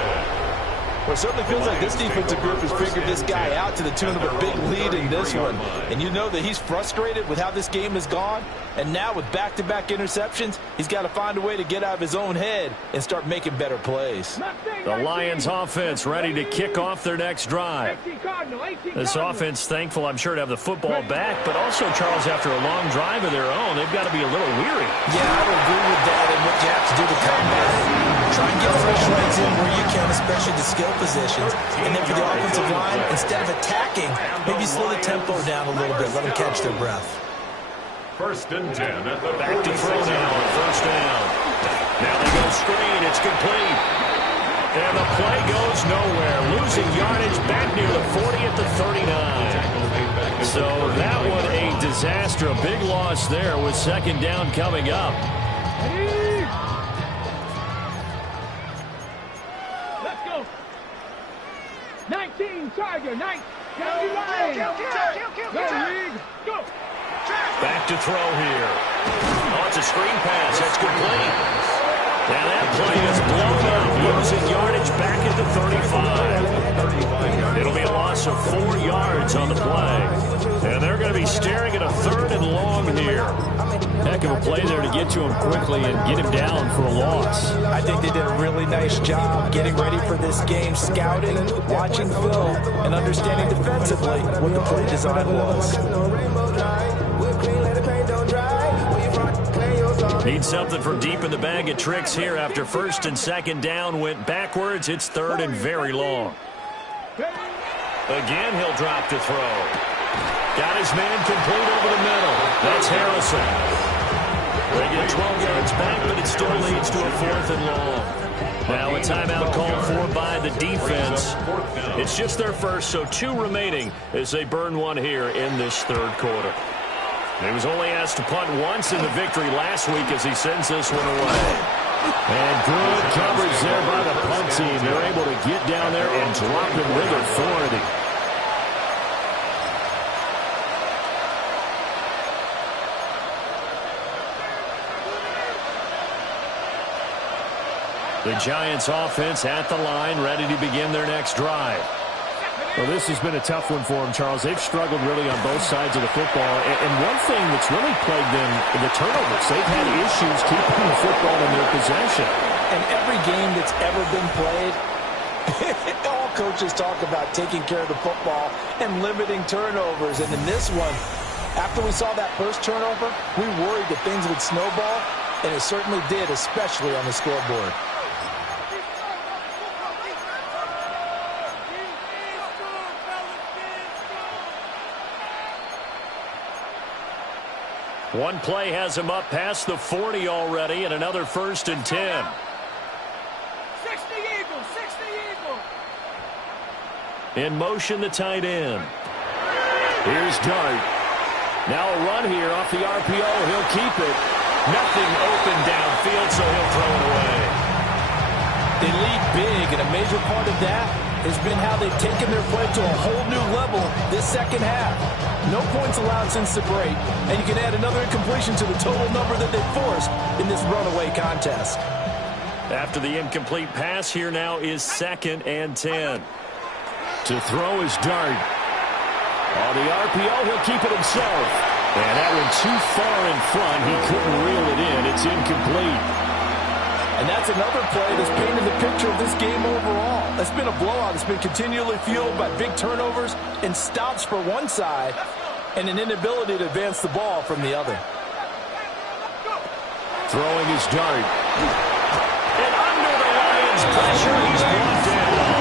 Well, it certainly feels like this defensive group has figured this guy out to the tune of a big lead in this one. And you know that he's frustrated with how this game has gone. And now with back-to-back interceptions, he's got to find a way to get out of his own head and start making better plays. The Lions offense ready to kick off their next drive. This offense thankful, I'm sure, to have the football back, but also, Charles, after a long drive of their own, they've got to be a little weary. Yeah, I would agree with that. And what you have to do to combat it, try and get fresh legs in where you can, especially the skill positions. And then for the offensive line, instead of attacking, maybe slow the tempo down a little bit, let them catch their breath. 1st and 10 at the Back to throw now on 1st down. Now they go screen. It's complete. And the play goes nowhere. Losing yardage back near the 40 at the 39. So that one a disaster. A big loss there with 2nd down coming up. Let's go. 19, Tiger, 9. Go, League, go. Back to throw here. Oh, it's a screen pass. That's complete. And that play is blown up, losing yardage back at the 35. It'll be a loss of 4 yards on the play. And they're going to be staring at a 3rd and long here. Heck of a play there to get to him quickly and get him down for a loss. I think they did a really nice job getting ready for this game, scouting, watching film, and understanding defensively what the play design was. Need something from deep in the bag of tricks here after 1st and 2nd down went backwards. It's 3rd and very long. Again, he'll drop to throw. Got his man complete over the middle. That's Harrison. They get 12 yards back, but it still leads to a 4th and long. Now a timeout called for by the defense. It's just their first, so 2 remaining as they burn one here in this 3rd quarter. He was only asked to punt once in the victory last week as he sends this one away. And good coverage there by the punt team. They're able to get down there and drop him with authority. The Giants offense at the line, ready to begin their next drive. Well, this has been a tough one for them, Charles. They've struggled really on both sides of the football. And one thing that's really plagued them, the turnovers. They've had issues keeping the football in their possession. And every game that's ever been played, all coaches talk about taking care of the football and limiting turnovers. And in this one, after we saw that first turnover, we worried that things would snowball, and it certainly did, especially on the scoreboard. One play has him up past the 40 already, and another 1st and 10. 60 Eagles, 60 Eagles. In motion, the tight end. Here's Dart. Now a run here off the RPO. He'll keep it. Nothing open downfield, so he'll throw it away. They lead big, and a major part of that has been how they've taken their play to a whole new level this second half. No points allowed since the break, and you can add another incompletion to the total number that they forced in this runaway contest. After the incomplete pass, here now is 2nd and 10. To throw is Dart. On the RPO, he'll keep it himself. And that one too far in front. He couldn't reel it in. It's incomplete. And that's another play that's painted the picture of this game overall. It's been a blowout. It's been continually fueled by big turnovers and stops for one side and an inability to advance the ball from the other. Throwing his Dart. And under the Lions' pressure, he's brought down.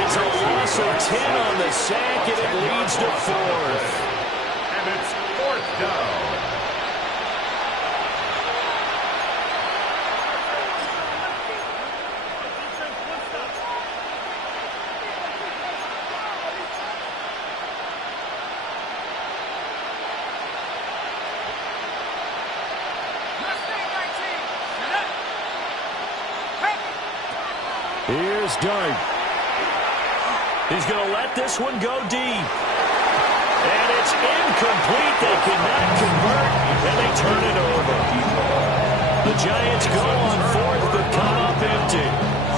It's a loss of 10 on the sack, and it leads to 4th. And it's 4th down. Here's Dart. He's going to let this one go deep. And it's incomplete. They cannot convert, and they turn it over. The Giants go on 4th, but come up empty.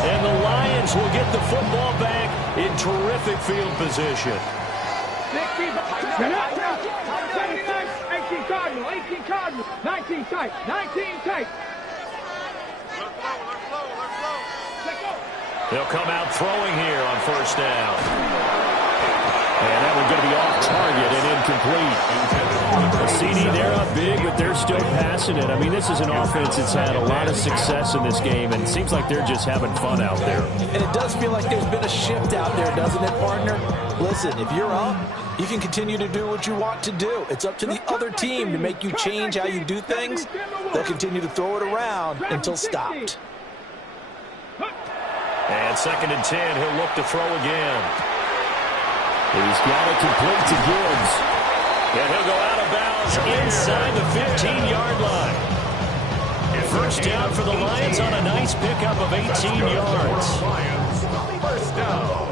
And the Lions will get the football back in terrific field position. 18 Cardinal, 18 Cardinal, 19 tight, 19 tight. They'll come out throwing here on 1st down. And that one's going to be off target and incomplete. The CD, they're up big, but they're still passing it. I mean, this is an offense that's had a lot of success in this game, and it seems like they're just having fun out there. And it does feel like there's been a shift out there, doesn't it, partner? Listen, if you're up, you can continue to do what you want to do. It's up to the other team to make you change how you do things. They'll continue to throw it around until stopped. And 2nd and 10, he'll look to throw again. He's got it complete to Gibbs. And he'll go out of bounds inside the 15-yard line. 1st down for the Lions on a nice pickup of 18 yards. 1st down.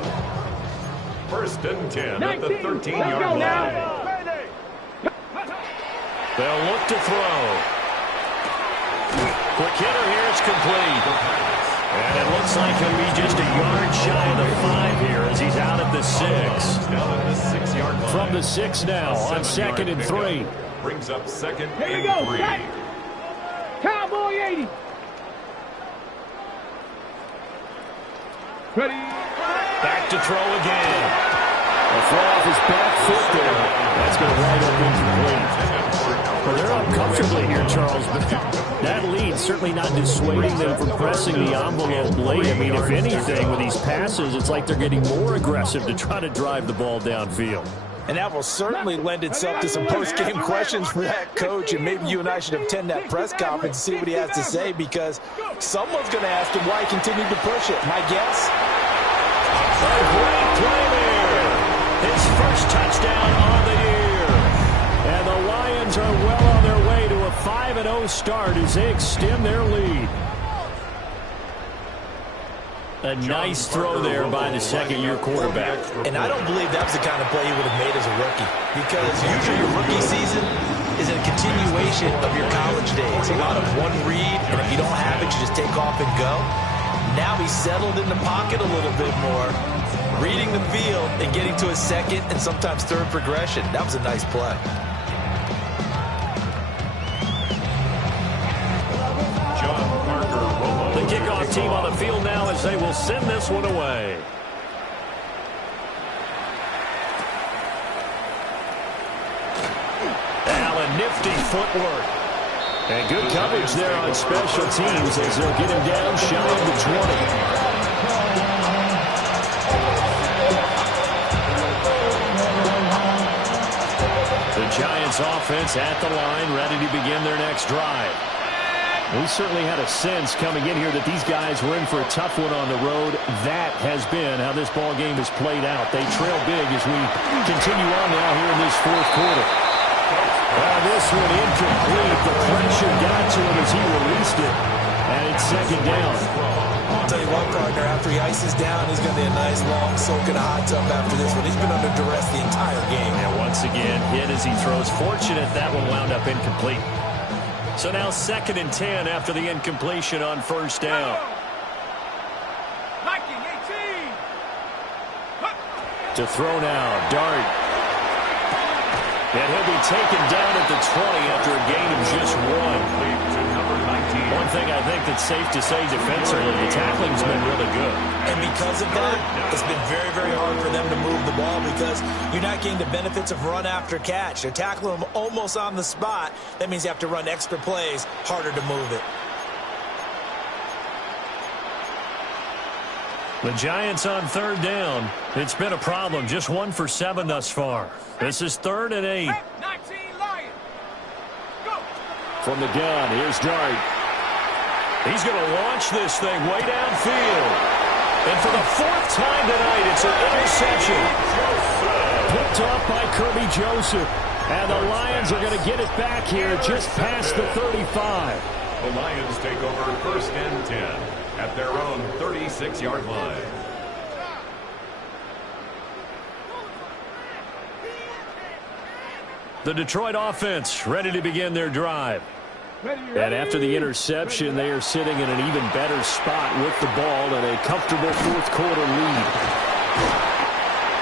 1st and 10 at the 13-yard line. They'll look to throw. Quick hitter here, it's complete. And it looks like he'll be just a yard shy of the 5 here as he's out at the 6. Down at the 6-yard line. From the 6 now on 2nd and 3. Brings up 2nd Here we go, and 3. set. Cowboy 80. Ready. Back to throw again. A throw off his back foot there. That's going to wind up incomplete. Well, they're up comfortably here, Charles, but that lead certainly not dissuading them from pressing the envelope late. I mean, if anything, with these passes, it's like they're getting more aggressive to try to drive the ball downfield. And that will certainly lend itself to some post-game questions for that coach, and maybe you and I should attend that press conference and see what he has to say, because someone's going to ask him why he continued to push it. My guess? A great play there. His first touchdown on the year. And the Lions are well on their way to a 5-0 start as they extend their lead. A nice throw there by the second-year quarterback. And I don't believe that was the kind of play he would have made as a rookie, because usually your rookie season is a continuation of your college days. A lot of one read, and if you don't have it, you just take off and go. Now he's settled in the pocket a little bit more. reading the field and getting to a second and sometimes third progression. That was a nice play. John Parker. The kickoff team on the field now as they will send this one away. Allen, nifty footwork. And good coverage there on special teams as they'll get him down shy of the 20. The Giants offense at the line, ready to begin their next drive. We certainly had a sense coming in here that these guys were in for a tough one on the road. That has been how this ball game has played out. They trail big as we continue on now here in this fourth quarter. This one incomplete. The pressure got to him as he released it. And it's second down. I'll tell you what, partner, after he ices down, he's going to be a nice long soak in a hot tub after this one. He's been under duress the entire game. And once again, hit as he throws. Fortunate that one wound up incomplete. So now 2nd and 10 after the incompletion on first down. To throw now, Dart. And he'll be taken down at the 20 after a gain of just 1. One thing I think that's safe to say defensively, the tackling's been really good. And because of that, it's been very, very hard for them to move the ball because you're not getting the benefits of run after catch. They're tackling them almost on the spot. That means you have to run extra plays, harder to move it. The Giants on third down. It's been a problem. Just 1 for 7 thus far. This is 3rd and 8. From the gun, here's Dart. He's going to launch this thing way downfield. And for the 4th time tonight, it's an interception. Picked off by Kirby Joseph. And the Lions are going to get it back here just past the 35. The Lions take over 1st and 10 at their own 36-yard line. The Detroit offense ready to begin their drive. And after the interception, they are sitting in an even better spot with the ball and a comfortable 4th quarter lead.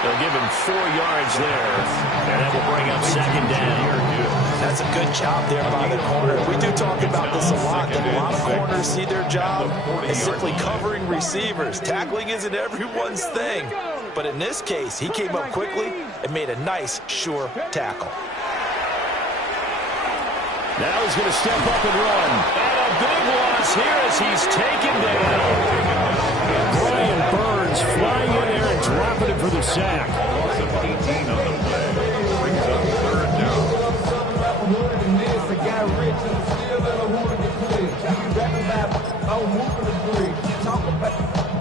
They'll give him 4 yards there, and that will bring up 2nd down. That's a good job there by the corner. We do talk about this a lot, that a lot of corners see their job as simply covering receivers. Tackling isn't everyone's thing. But in this case, he came up quickly and made a nice, sure tackle. Now he's going to step up and run. And a big loss here as he's taken down. Brian Burns flying in there and dropping it for the sack. Loss of 18 on the play. Brings up 3rd down.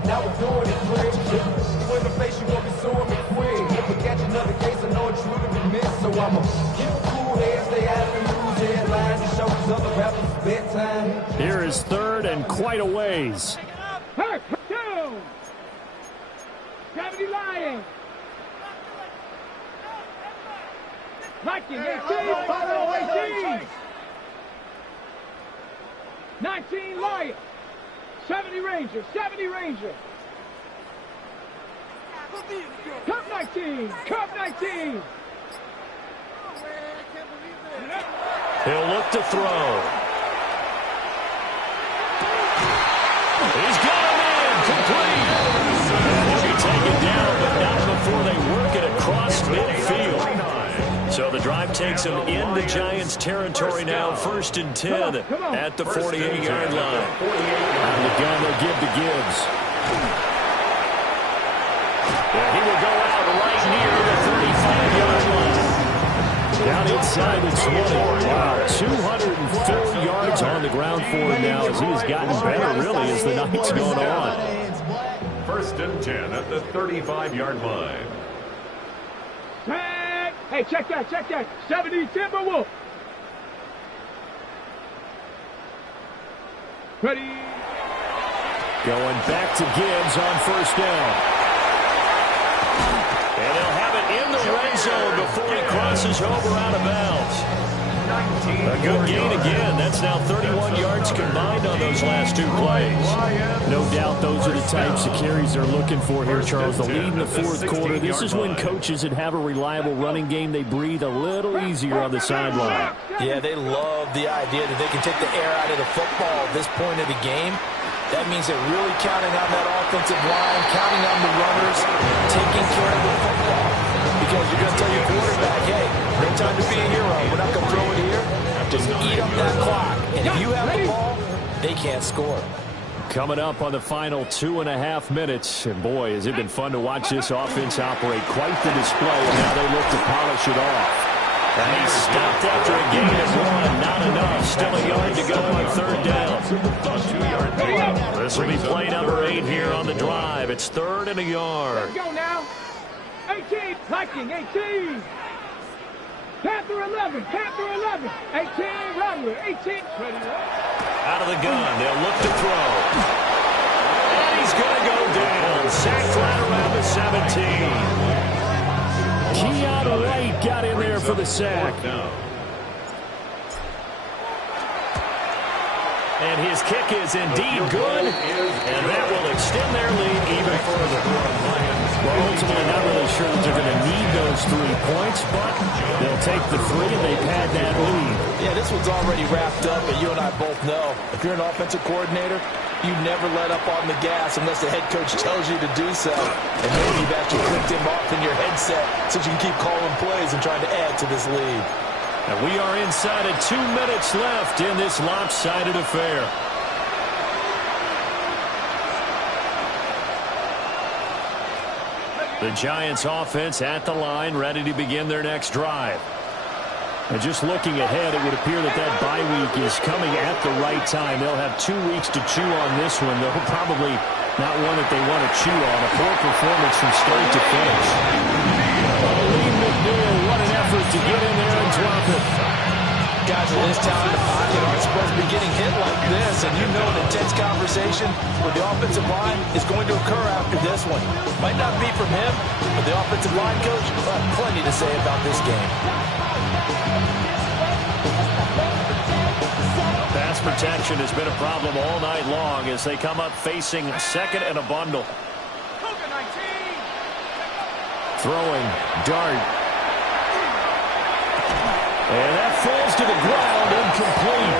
Now we're doing it quick. When the face you won't be suing me quick. If we catch another case, I know it's true to be missed. So I'ma keep a cool head, stay out of the news headlines, and show these other rappers bedtime. Here is 3rd and quite a ways. Hurt, down. 70 Lions. Vikings, 18, follow 18. 19 Lions. 70 Rangers, 70 Rangers. Cup 19, Cup 19. He'll look to throw. He's got him in, complete. And he'll be taken down, but not before they work it across midfield. So the drive takes him into Giants territory now, 1st and 10 at the 48-yard line. And the gun they'll give to Gibbs. And he will go out right near the 35-yard line. Down inside the 20. Wow, 204 yards on the ground for him now as he has gotten better, really, as the night's going on. 1st and 10 at the 35-yard line. Hey, check that, 70 Timberwolf. Ready. Going back to Gibbs on 1st down. And they'll have it in the red zone before he crosses over out of bounds. A good gain again. That's now 31 yards combined on those last two plays. No doubt those are the types of carries they're looking for here, Charles. The lead in the fourth quarter. This is when coaches that have a reliable running game, they breathe a little easier on the sideline. Yeah, they love the idea that they can take the air out of the football at this point of the game. That means they're really counting on that offensive line, counting on the runners, taking care of the football. Because you're going to tell your quarterback, hey, no time to be a hero. We're not going to throw it here. Just eat up that clock. And if you have the ball, they can't score. Coming up on the final 2.5 minutes. And boy, has it been fun to watch this offense operate. Quite the display. And now they look to polish it off. And he stopped after a gain of 1. Not enough. Still a yard to go on third down. This will be play number 8 here on the drive. It's 3rd and a yard. Let's go now. 18, hiking, 18. Panther 11, Panther 11. 18, Rattler, 18. Out of the gun, they'll look to throw. And he's going to go down. Sacked right around the 17. Keon Wright got in there for the sack. And his kick is indeed good. And that will extend their lead even further. Well, ultimately, not really sure that they're going to need those 3 points, but they'll take the 3 and they've had that lead. Yeah, this one's already wrapped up, but you and I both know if you're an offensive coordinator, you never let up on the gas unless the head coach tells you to do so. And maybe you've actually clicked him off in your headset so you can keep calling plays and trying to add to this lead. And we are inside of 2 minutes left in this lopsided affair. The Giants offense at the line, ready to begin their next drive. And just looking ahead, it would appear that that bye week is coming at the right time. They'll have 2 weeks to chew on this one, though probably not one that they want to chew on. A poor performance from start to finish. Lee McNeil, what an effort to get in there and drop it. Guys with this talent in the pocket aren't supposed to be getting hit like this, and you know an intense conversation with the offensive line is going to occur after this one. Might not be from him, but the offensive line coach will have plenty to say about this game. Pass protection has been a problem all night long as they come up facing second and a bundle. Throwing, Dart. And that falls to the ground, incomplete.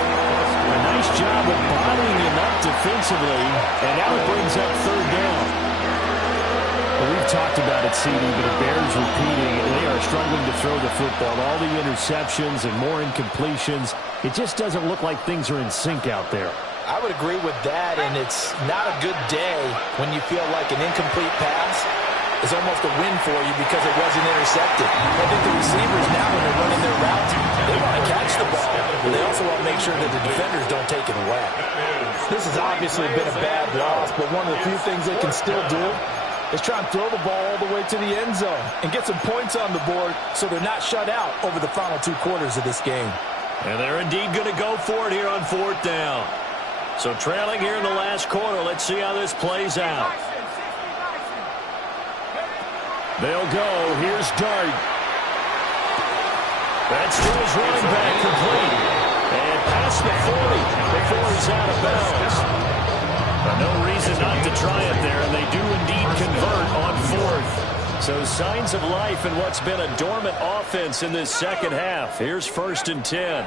A nice job of bottling him up defensively, and now it brings up third down. Well, we've talked about it, CD, but it bears repeating. They are struggling to throw the football. All the interceptions and more incompletions. It just doesn't look like things are in sync out there. I would agree with that, and it's not a good day when you feel like an incomplete pass is almost a win for you because it wasn't intercepted. I think the receivers now, when they're running their routes, they want to catch the ball, but they also want to make sure that the defenders don't take it away. This has obviously been a bad loss, but one of the few things they can still do is try and throw the ball all the way to the end zone and get some points on the board so they're not shut out over the final 2 quarters of this game. And they're indeed going to go for it here on 4th down. So trailing here in the last quarter, let's see how this plays out. They'll go. Here's Dart. That's to his running back, complete. And past the 40 before he's out of bounds. But no reason not to try it there, and they do indeed convert on 4th. So signs of life in what's been a dormant offense in this second half. Here's 1st and 10.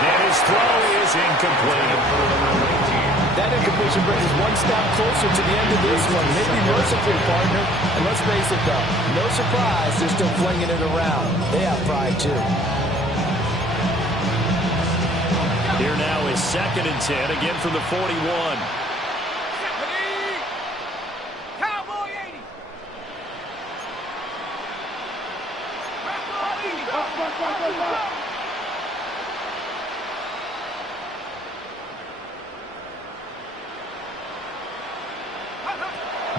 And his throw is incomplete. That incompletion brings us one step closer to the end of this one. Maybe mercifully, partner. And let's face it, though, no surprise, they're still flinging it around. They have pride, too. Here now is 2nd and 10, again from the 41. Cowboy 80.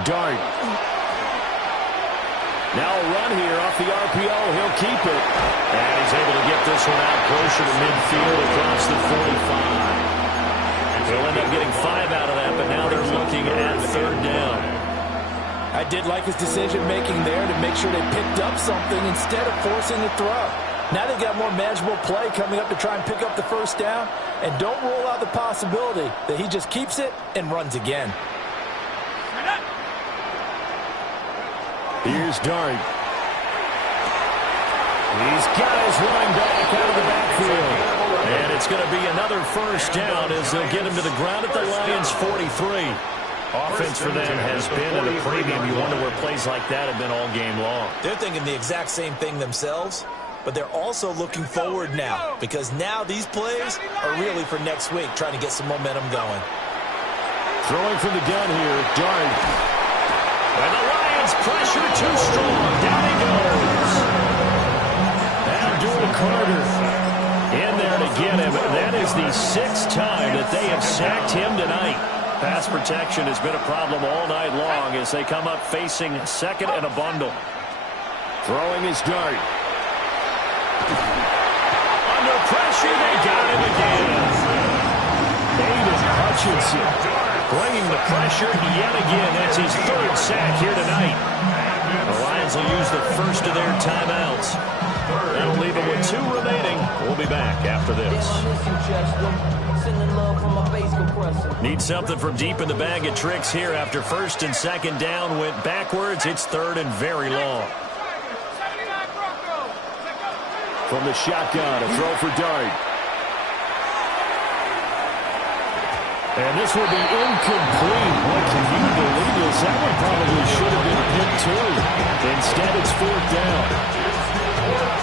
Dart. Now a run here off the RPO. He'll keep it. And he's able to get this one out closer to midfield across the 45. He'll end up getting 5 out of that, but now they're looking at 3rd down. I did like his decision-making there to make sure they picked up something instead of forcing the throw. Now they've got more manageable play coming up to try and pick up the first down, and don't rule out the possibility that he just keeps it and runs again. Here's Dart. He's got his running back out of the backfield. And it's going to be another first down as they'll get him to the ground at the Lions' 43. Offense for them has been at a premium. You wonder where plays like that have been all game long. They're thinking the exact same thing themselves, but they're also looking forward now because now these plays are really for next week, trying to get some momentum going. Throwing from the gun here, Dart. And the Lions pressure too strong. Down he goes. Abdul Carter in there to get him. That is the 6th time that they have sacked him tonight. Pass protection has been a problem all night long as they come up facing second and a bundle. Throwing his Dart. Under pressure, they got him again. Aiden Hutchinson bringing the pressure yet again. That's his 3rd sack here tonight. The Lions will use the first of their timeouts. That'll leave them with 2 remaining. We'll be back after this. Need something from deep in the bag of tricks here after 1st and 2nd down went backwards. It's 3rd and very long. From the shotgun, a throw for Dart. And this will be incomplete. What can you believe this? That one probably should have been picked too. Instead, it's 4th down.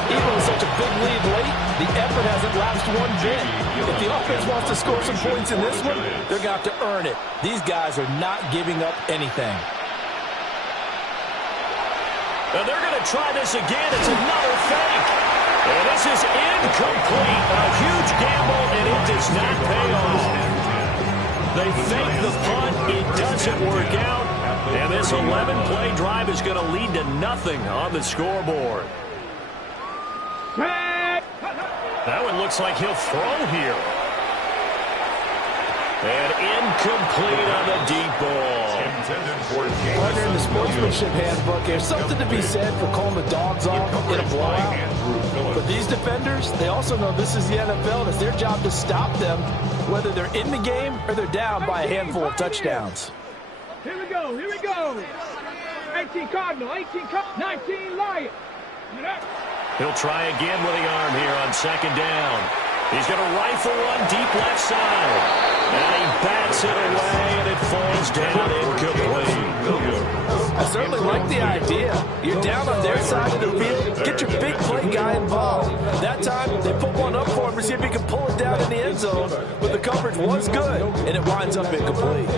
Even with such a big lead late, the effort hasn't lapsed one bit. If the offense wants to score some points in this one, they're going to have to earn it. These guys are not giving up anything. And they're going to try this again. It's another fake. And this is incomplete. A huge gamble, and it does not pay off. They fake the punt. It doesn't work out. And this 11-play drive is going to lead to nothing on the scoreboard. That one looks like he'll throw here. And incomplete on the deep ball. Partner, in the sportsmanship handbook, there's something to be said for calling the dogs off in a blowout. But these defenders, they also know this is the NFL, and it's their job to stop them, whether they're in the game or they're down by a handful of touchdowns. Here we go, here we go. 18 Cardinal, 19 Lions. He'll try again with the arm here on 2nd down. He's going to rifle one deep left side. And he bats it away, and it falls down incomplete. I certainly like the idea. You're down on their side of the field. Get your big play guy involved. That time, they put one up for him to see if he can pull it down in the end zone. But the coverage was good, and it winds up incomplete.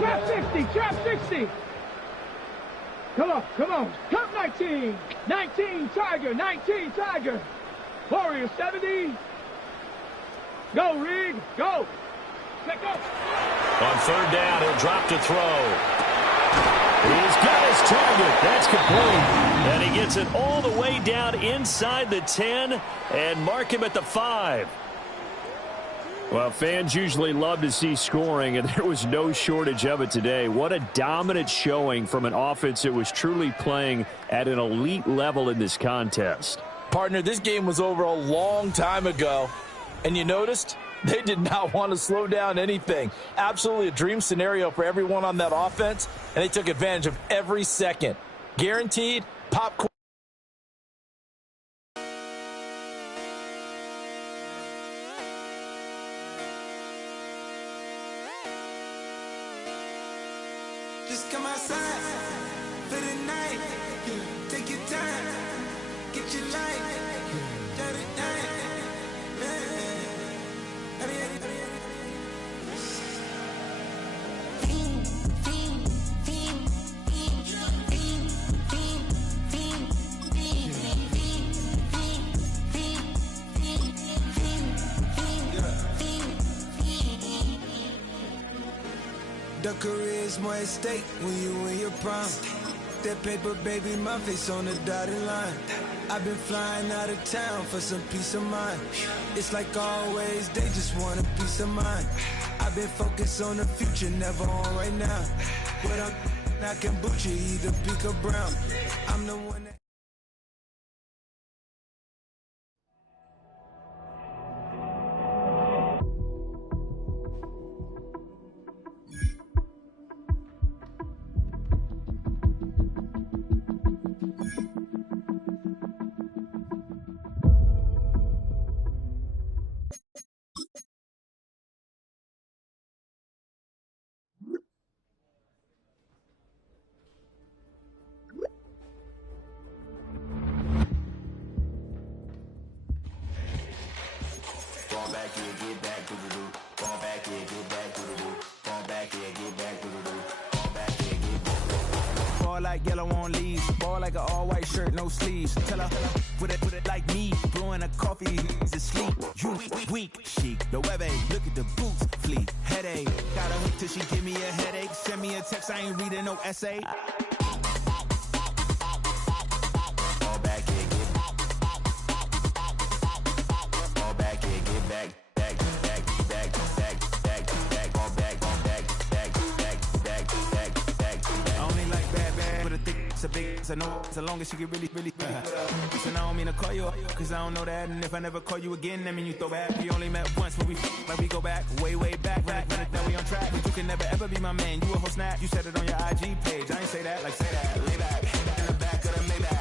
Trap 60, trap 60. Come on, come on. Come 19. 19 Tiger, 19 Tiger. Warrior 70. Go, Reed, go. Let go. On 3rd down, he'll drop to throw. He's got his target. That's complete. And he gets it all the way down inside the 10 and mark him at the 5. Well, fans usually love to see scoring, and there was no shortage of it today. What a dominant showing from an offense that was truly playing at an elite level in this contest. Partner, this game was over a long time ago, and you noticed they did not want to slow down anything. Absolutely a dream scenario for everyone on that offense, and they took advantage of every second. Guaranteed popcorn. Just come outside for the night. Take your time, get your life. Shut it down. The career's more at stake when you in your prime. That paper, baby, my face on the dotted line. I've been flying out of town for some peace of mind. It's like always, they just want a peace of mind. I've been focused on the future, never on right now. But I'm not kombucha, either pink or brown. I'm the one that... Like yellow on leaves, ball like an all-white shirt, no sleeves. Tell her, put it like me, blowing a coffee, he's asleep. You weak, chic, the web look at the boots, fleet, headache. Got a hook till she give me a headache. Send me a text, I ain't reading no essay. Fall back here, get back. It's a big, it's a no, as long as she get really Listen, I don't mean to call you up, cause I don't know that. And if I never call you again, that mean you throw back. We only met once when we like we go back, way back. When it, now we on track, but you can never ever be my man. You a whole snap, you said it on your IG page. I ain't say that, like say that, lay back, in the back of the Maybach.